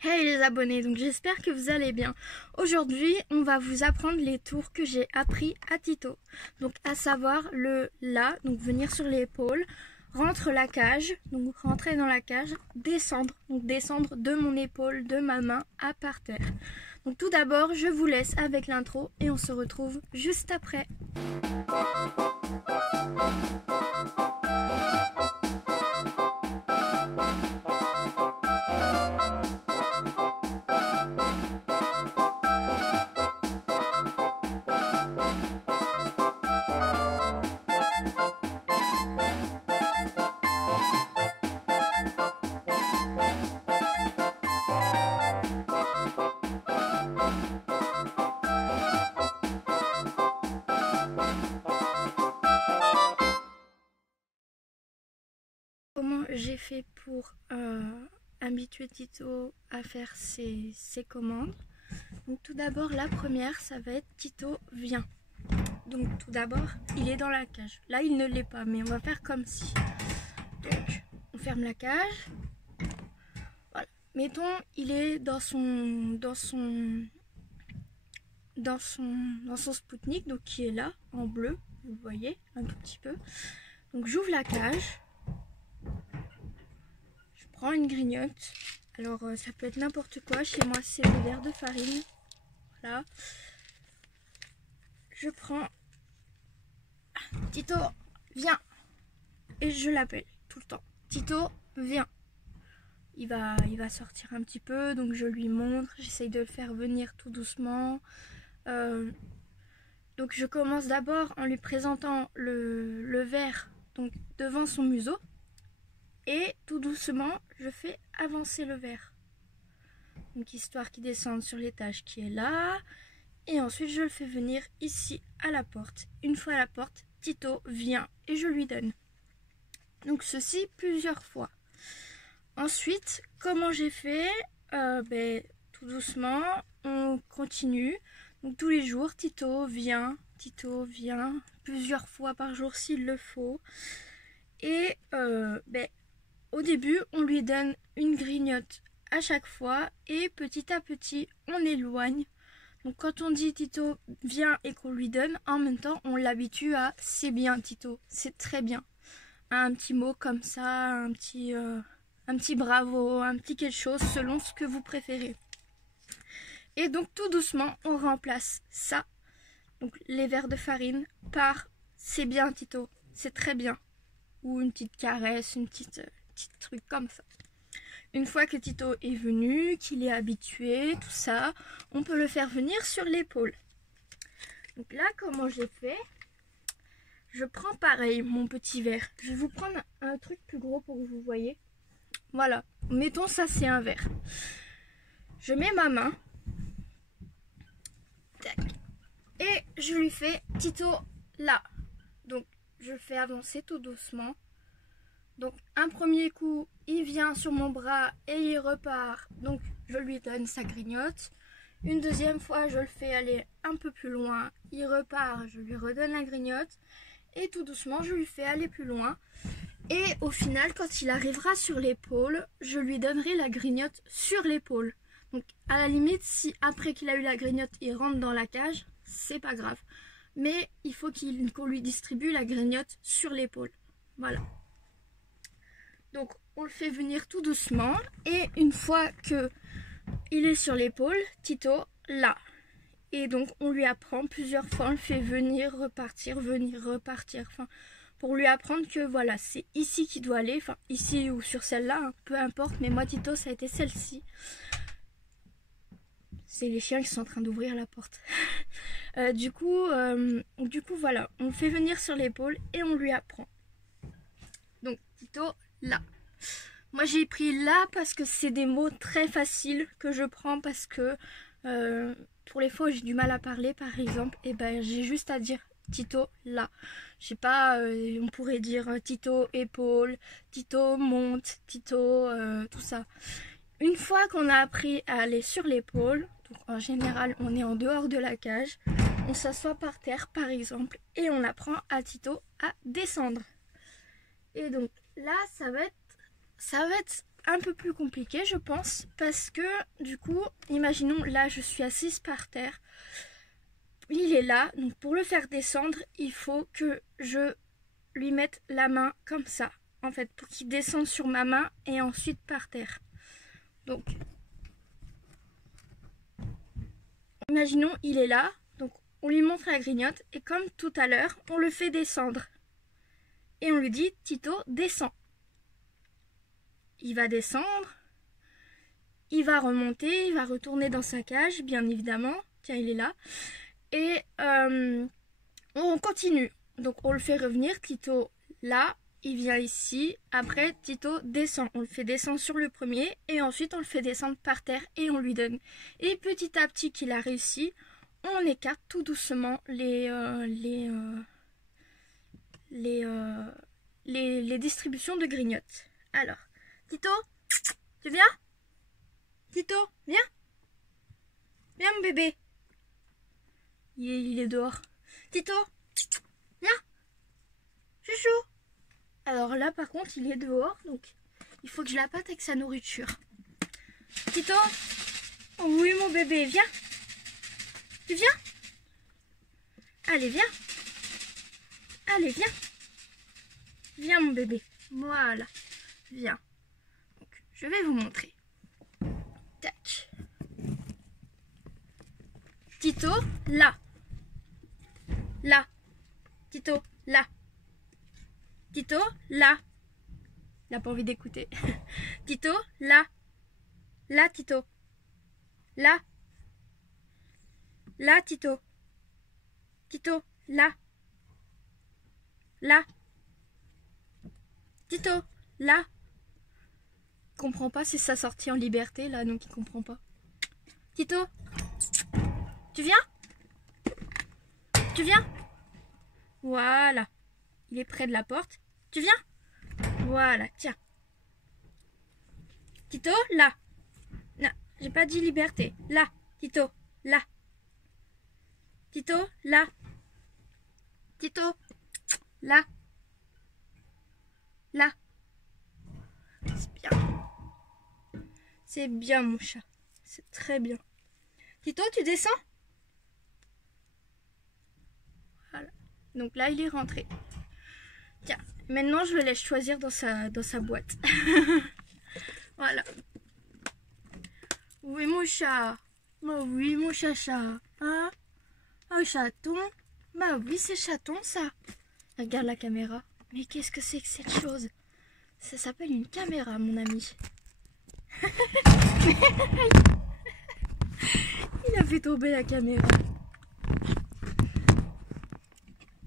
Hey les abonnés, donc j'espère que vous allez bien. Aujourd'hui, on va vous apprendre les tours que j'ai appris à Tito. Donc à savoir le la, donc venir sur l'épaule, rentre la cage, donc rentrer dans la cage, descendre, donc descendre de mon épaule, de ma main à par terre. Donc tout d'abord, je vous laisse avec l'intro et on se retrouve juste après. Comment j'ai fait pour habituer Tito à faire ses commandes. Donc tout d'abord, la première, ça va être Tito vient. Donc tout d'abord, il est dans la cage. Là, il ne l'est pas, mais on va faire comme si. Donc, on ferme la cage. Voilà. Mettons, il est dans son Spoutnik, donc qui est là, en bleu. Vous voyez, un tout petit peu. Donc j'ouvre la cage. Prends une grignote. Alors ça peut être n'importe quoi. Chez moi c'est des verres de farine. Voilà. Je prends Tito, viens. Et je l'appelle tout le temps. Tito, viens. Il va sortir un petit peu. Donc je lui montre. J'essaye de le faire venir tout doucement. Donc je commence d'abord en lui présentant le verre donc devant son museau. Et tout doucement, je fais avancer le verre. Donc histoire qu'il descende sur l'étage qui est là. Et ensuite, je le fais venir ici à la porte. Une fois à la porte, Tito vient et je lui donne. Donc ceci plusieurs fois. Ensuite, comment j'ai fait tout doucement, on continue. Donc tous les jours, Tito vient. Plusieurs fois par jour s'il le faut. Et au début, on lui donne une grignote à chaque fois et petit à petit, on éloigne. Donc quand on dit Tito vient et qu'on lui donne, en même temps, on l'habitue à c'est bien Tito, c'est très bien. Un petit mot comme ça, un petit bravo, un petit quelque chose selon ce que vous préférez. Et donc tout doucement, on remplace ça, donc les verres de farine, par c'est bien Tito, c'est très bien. Ou une petite caresse, une petite truc comme ça. Une fois que Tito est venu, qu'il est habitué, tout ça, on peut le faire venir sur l'épaule. Donc là, comment j'ai fait? Je prends pareil mon petit verre. Je vais vous prendre un truc plus gros pour que vous voyez. Voilà, mettons ça c'est un verre. Je mets ma main. Tac. Et je lui fais Tito là. Donc je fais avancer tout doucement. Donc un premier coup, il vient sur mon bras et il repart. Donc je lui donne sa grignote. Une deuxième fois, je le fais aller un peu plus loin. Il repart, je lui redonne la grignote. Et tout doucement, je lui fais aller plus loin. Et au final, quand il arrivera sur l'épaule, je lui donnerai la grignote sur l'épaule. Donc à la limite, si après qu'il a eu la grignote, il rentre dans la cage, c'est pas grave. Mais il faut qu'on lui distribue la grignote sur l'épaule. Voilà. Donc on le fait venir tout doucement et une fois que il est sur l'épaule, Tito là. Et donc on lui apprend plusieurs fois, on le fait venir, repartir, enfin pour lui apprendre que voilà, c'est ici qu'il doit aller, enfin ici ou sur celle-là, hein, peu importe, mais moi Tito ça a été celle-ci. C'est les chiens qui sont en train d'ouvrir la porte. Du coup voilà, on le fait venir sur l'épaule et on lui apprend. Donc Tito là. Moi j'ai pris là parce que c'est des mots très faciles que je prends parce que pour les fois où j'ai du mal à parler par exemple, et j'ai juste à dire Tito là. J'ai pas, on pourrait dire Tito épaule, Tito monte, Tito tout ça. Une fois qu'on a appris à aller sur l'épaule, donc en général on est en dehors de la cage, on s'assoit par terre par exemple et on apprend à Tito à descendre. Et donc là ça va être un peu plus compliqué, je pense, parce que du coup, imaginons, là, je suis assise par terre. Il est là, donc pour le faire descendre, il faut que je lui mette la main comme ça, en fait, pour qu'il descende sur ma main et ensuite par terre. Donc, imaginons, il est là, donc on lui montre la grignote et comme tout à l'heure, on le fait descendre. Et on lui dit, Tito, descends. Il va descendre, il va remonter, il va retourner dans sa cage, bien évidemment. Tiens, il est là. Et on continue. Donc on le fait revenir, Tito là, il vient ici. Après, Tito descend. On le fait descendre sur le premier et ensuite on le fait descendre par terre et on lui donne. Et petit à petit qu'il a réussi, on écarte tout doucement les distributions de grignotes. Alors, Tito, tu viens? Tito, viens? Viens mon bébé. Il est dehors. Tito, viens. Chouchou. Alors là par contre il est dehors, donc il faut que je l'appâte avec sa nourriture. Tito, oui mon bébé, viens. Tu viens? Allez, viens. Allez, viens. Viens mon bébé. Voilà. Viens. Donc, je vais vous montrer. Tac. Tito, là. Là. Tito, là. Tito, là. Il n'a pas envie d'écouter. Tito, là. Là, Tito. Là. Là, Tito. Tito, là. Là. Tito, là. Il comprend pas, c'est sa sortie en liberté, là, donc il comprend pas. Tito, tu viens? Tu viens? Voilà. Il est près de la porte. Tu viens? Voilà, tiens. Tito, là. Non, j'ai pas dit liberté. Là, Tito, là. Tito, là. Tito, là. Là. C'est bien. C'est bien, mon chat. C'est très bien. Tito, tu descends? Voilà. Donc là, il est rentré. Tiens, maintenant, je le laisse choisir dans sa boîte. Voilà. Oui, mon chat. Bah oui, mon chacha. Hein? Un chaton. Bah oui, c'est chaton, ça. Regarde la caméra. Mais qu'est-ce que c'est que cette chose? Ça s'appelle une caméra, mon ami. Il a fait tomber la caméra.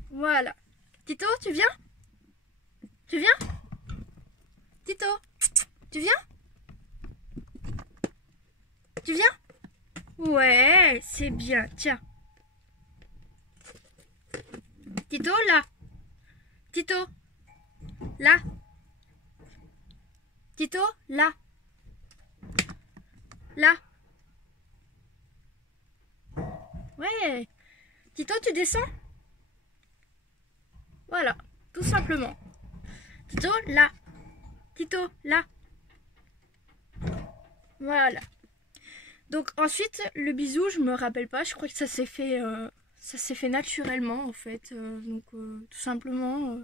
Voilà. Tito, tu viens? Tu viens? Tito, tu viens? Tu viens? Ouais, c'est bien. Tiens. Tito, là. Tito, là. Tito, là. Là. Ouais. Tito, tu descends? Voilà, tout simplement. Tito, là. Tito, là. Voilà. Donc ensuite, le bisou, je me rappelle pas. Je crois que ça s'est fait naturellement en fait. Donc tout simplement,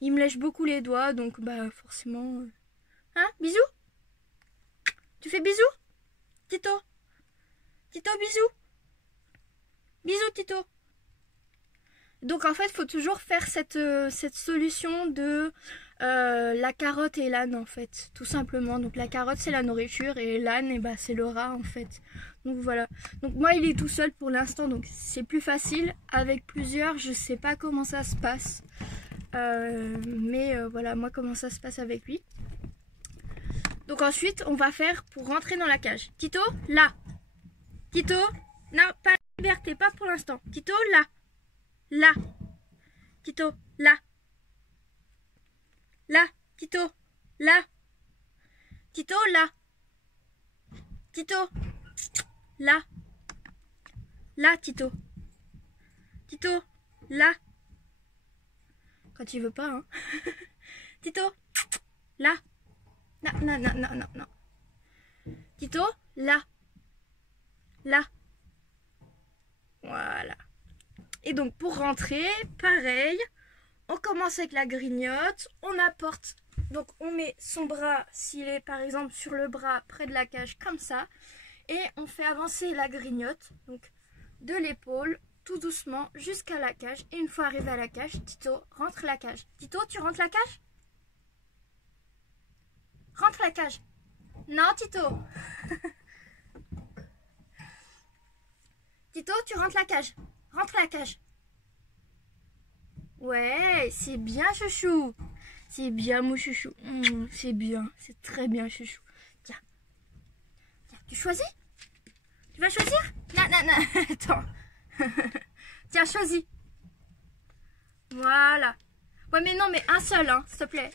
il me lèche beaucoup les doigts, donc bah forcément. Hein, bisous? Tu fais bisous? Tito? Tito, bisous? Bisous, Tito? Donc en fait, il faut toujours faire cette solution de la carotte et l'âne en fait, tout simplement. Donc la carotte c'est la nourriture et l'âne et bah, c'est le rat en fait. Donc voilà. Donc moi il est tout seul pour l'instant, donc c'est plus facile. Avec plusieurs, je sais pas comment ça se passe. Mais voilà, moi comment ça se passe avec lui. Donc ensuite, on va faire pour rentrer dans la cage. Tito, là. Tito, non, pas la liberté, pas pour l'instant. Tito, là. Là. Tito, là. Là. Tito, là. Tito, là. Tito, là. Là, Tito. Tito, là. Quand il veut pas, hein. Tito, là. Non, non, non, non, non, non. Tito, là. Là. Voilà. Et donc pour rentrer, pareil, on commence avec la grignote, on apporte, donc on met son bras, s'il est par exemple sur le bras près de la cage comme ça, et on fait avancer la grignote, donc de l'épaule, tout doucement jusqu'à la cage. Et une fois arrivé à la cage, Tito, rentre la cage. Tito, tu rentres la cage? Rentre la cage. Non, Tito. Tito, tu rentres la cage. Rentre la cage. Ouais, c'est bien, chouchou. C'est bien, mon chouchou. C'est bien, c'est très bien, chouchou. Tiens. Tiens, tu choisis? Tu vas choisir? Non, non, non. Attends. Tiens, choisis. Voilà. Ouais, mais non, mais un seul, hein, s'il te plaît.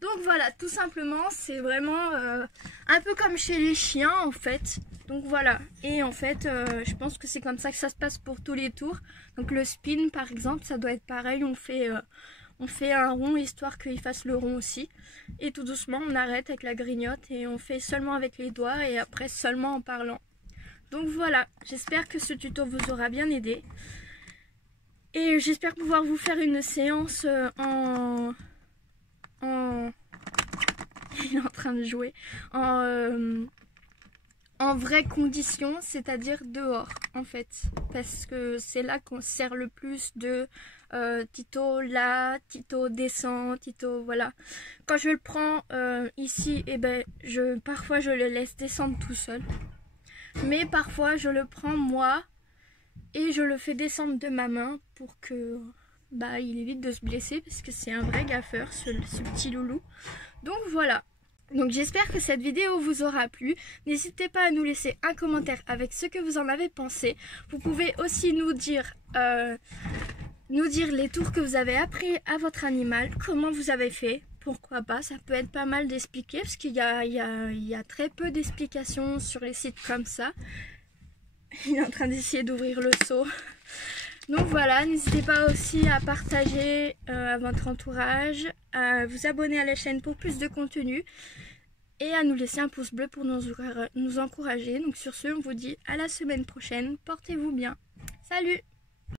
Donc voilà, tout simplement, c'est vraiment un peu comme chez les chiens, en fait. Donc voilà. Et en fait, je pense que c'est comme ça que ça se passe pour tous les tours. Donc le spin, par exemple, ça doit être pareil. On fait un rond, histoire qu'il fasse le rond aussi. Et tout doucement, on arrête avec la grignote et on fait seulement avec les doigts et après seulement en parlant. Donc voilà, j'espère que ce tuto vous aura bien aidé. Et j'espère pouvoir vous faire une séance il est en train de jouer en vraies conditions, c'est-à-dire dehors en fait, parce que c'est là qu'on sert le plus de Tito là, Tito descend, Tito voilà. Quand je le prends ici, et ben parfois je le laisse descendre tout seul, mais parfois je le prends moi et je le fais descendre de ma main pour que il évite de se blesser, parce que c'est un vrai gaffeur ce petit loulou. Donc voilà. Donc j'espère que cette vidéo vous aura plu. N'hésitez pas à nous laisser un commentaire avec ce que vous en avez pensé. Vous pouvez aussi nous dire les tours que vous avez appris à votre animal, comment vous avez fait. Pourquoi pas, ça peut être pas mal d'expliquer, parce qu'il y a très peu d'explications sur les sites comme ça. Il est en train d'essayer d'ouvrir le seau. Donc voilà, n'hésitez pas aussi à partager à votre entourage, à vous abonner à la chaîne pour plus de contenu et à nous laisser un pouce bleu pour nous encourager. Donc sur ce, on vous dit à la semaine prochaine. Portez-vous bien. Salut!